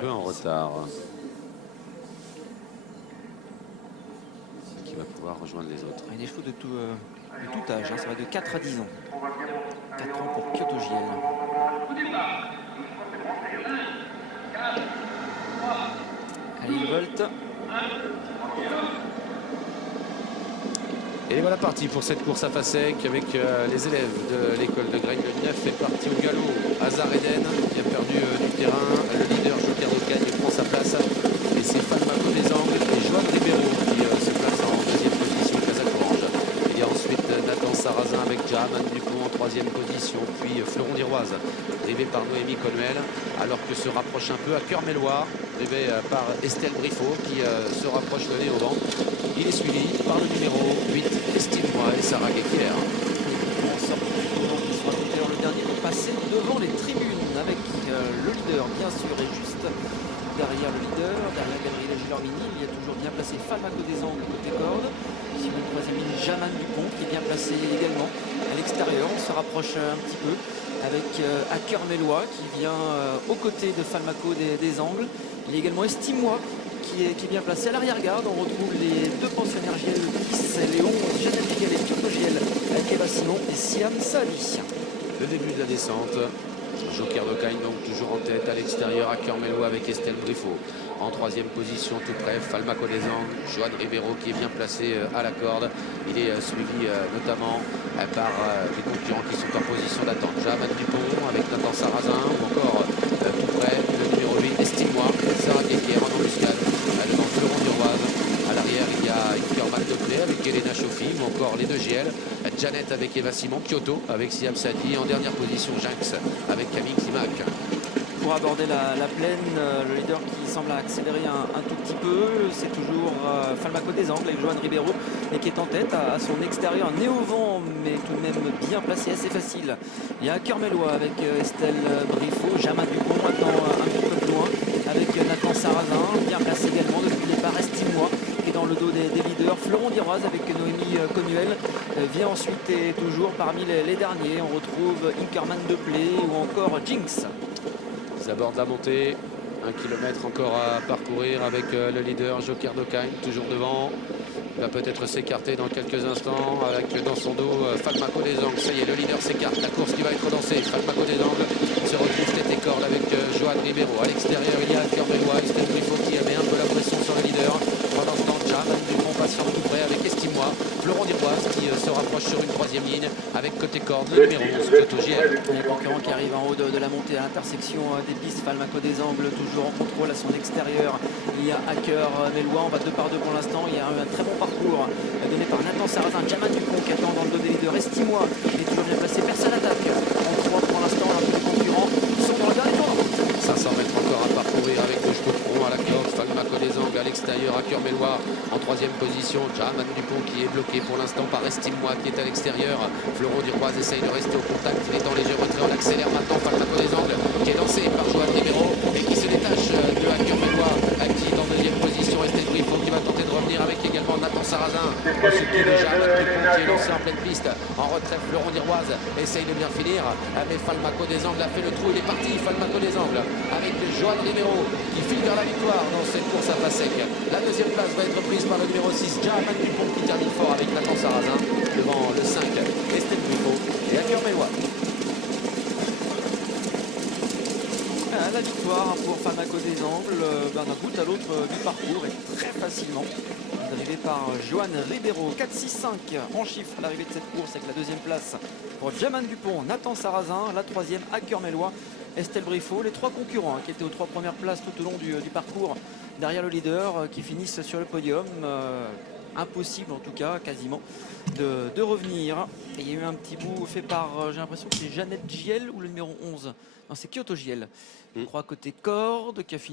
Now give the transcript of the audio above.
peu en retard. Qui va pouvoir rejoindre les autres. Il y a des chevaux de tout âge, hein. Ça va de 4 à 10 ans. 4 ans pour Kyoto Giel. Allez, il volte. Et voilà parti pour cette course à Fasek avec les élèves de l'école de Gragne. Le 9 est parti au galop. Hazard Eden qui a perdu du terrain. Le leader Joker d'Ocagne prend sa place. Et c'est Falmaco des Angles et Joan Ribeiro qui se place en deuxième position, Casac Orange. Il y a ensuite Nathan Sarrazin avec Jaman Dupont en troisième position. Puis Fleuron d'Iroise, drivé par Noémie Colmel. Alors que se rapproche un peu à Cœur-Mélois, drivé par Estelle Briffaut qui se rapproche le nez au vent. Il est suivi par le numéro 8, Estime-moi et Sarah Guéquier. On sort qui sera dans le dernier de passer devant les tribunes avec le leader bien sûr et juste derrière le leader, derrière Gabriel Gilormini. Il y a toujours bien placé Falmaco des Angles côté corde. Sur le troisième ligne, Jaman Dupont qui est bien placé également à l'extérieur. On se rapproche un petit peu avec Hacker Mélois qui vient aux côtés de Falmaco des Angles. Il y a également Estime-moi qui est bien placé à l'arrière-garde. On retrouve les deux pensionnaires Giel 10 et Léon, Janelle Giel et Kyoto Giel avec Eva Simon et Siam Sali. Le début de la descente. Joker d'Ocagne donc toujours en tête à l'extérieur à Cœur-Mélois avec Estelle Briffaut. En troisième position tout près, Falmaco des Angles, Joan Ribeiro qui est bien placé à la corde. Il est suivi notamment par des concurrents qui sont en position d'attente. Jaman Dupont avec Nathan Sarrazin ou encore tout près le numéro 8, Estime-moi, Sarah Guéquier en embuscade devant Fleuron d'Iroise. À l'arrière, il y a Ikerman de Play avec Elena Chauffi ou encore les deux GL. Janet avec Eva Simon, Kyoto avec Siam Sadi. En dernière position, Jinx avec Camille Climac. Pour aborder la plaine, le leader qui semble accélérer un tout petit peu, c'est toujours Falmaco des Angles avec Joan Ribeiro et qui est en tête à son extérieur, né au vent mais tout de même bien placé, assez facile. Il y a Cœur-Mélois avec Estelle Briffaut, Jaman Dupont attend un petit peu plus loin avec Nathan Sarrazin, bien placé également depuis le départ. Estime-moi qui est dans le dos des leaders. Fleuron d'Iroise avec Noémie Conuel vient ensuite et toujours parmi les derniers. On retrouve Inkerman de Play ou encore Jinx. Ils abordent la montée, 1 km encore à parcourir avec le leader Joker d'Ocagne, toujours devant. Il va peut-être s'écarter dans quelques instants avec dans son dos Falmaco des Angles. Ça y est, le leader s'écarte. La course qui va être lancée. Falmaco des Angles se retrouve tête et corde avec Joan Ribeiro. À l'extérieur, il y a Cœur-Mélois, Estelle Briffaut qui met un peu la pression sur le leader. Pendant ce temps, Jaman Dupont patient tout près avec Estime-moi. Fleuron d'Iroise qui se rapproche sur une troisième ligne avec côté corde le numéro 11, Kyoto Giel. Les concurrents qui arrivent en haut de la montée à l'intersection des pistes. Falmaco des Angles toujours en contrôle à son extérieur. Il y a Hacker Mélois, on va 2 par 2 pour l'instant. Il y a un très bon parcours donné par Nathan Sarrazin. Jaman Dupont qui attend dans le dos des leaders. Estime-moi, il est toujours bien placé. Personne n'attaque. En 3 pour l'instant, un peu de concurrents. Ils sont dans le dernier tour. 500 mètres encore à parcourir avec deux chevaux de front à la corde. Falmaco des Angles à l'extérieur, à Cœur-Mélois en troisième position. Jaman Dupont qui est bloqué pour l'instant par Estime-moi qui est à l'extérieur. Fleuron d'Iroise essaye de rester au contact. Il est en léger retrait. On accélère maintenant. Falmaco des Angles qui est lancé par Joan Ribeiro et qui se détache de Cœur-Mélois qui est en deuxième position. Estelle Briffaut qui va tenter de revenir avec également Nathan Sarrazin. Ensuite, il y a Jaman Dupont qui est lancé en pleine piste. En retrait, Fleuron d'Iroise essaye de bien finir. Mais Falmaco des Angles a fait le trou. Il est parti. Falmaco des Angles avec Joan Ribeiro qui file vers la victoire dans cette course à Fasek. La deuxième place va être prise par le numéro 6, Jaman Dupont qui termine fort avec Nathan Sarrazin devant le 5, Estelle Briffaut et Hacker Mélois. La victoire pour Falmaco des Angles d'un bout à l'autre du parcours et très facilement. Drivé par Joan Ribeiro, 4-6-5 en chiffre à l'arrivée de cette course avec la deuxième place pour Jaman Dupont, Nathan Sarrazin, la troisième Hacker Mélois, Estelle Briffaut, les trois concurrents qui étaient aux 3 premières places tout au long du parcours derrière le leader qui finissent sur le podium. Impossible en tout cas quasiment de revenir. Et il y a eu un petit bout fait par, j'ai l'impression que c'est Jeannette Giel ou le numéro 11. Non, c'est Kyoto Giel. Je crois côté corde qui a fini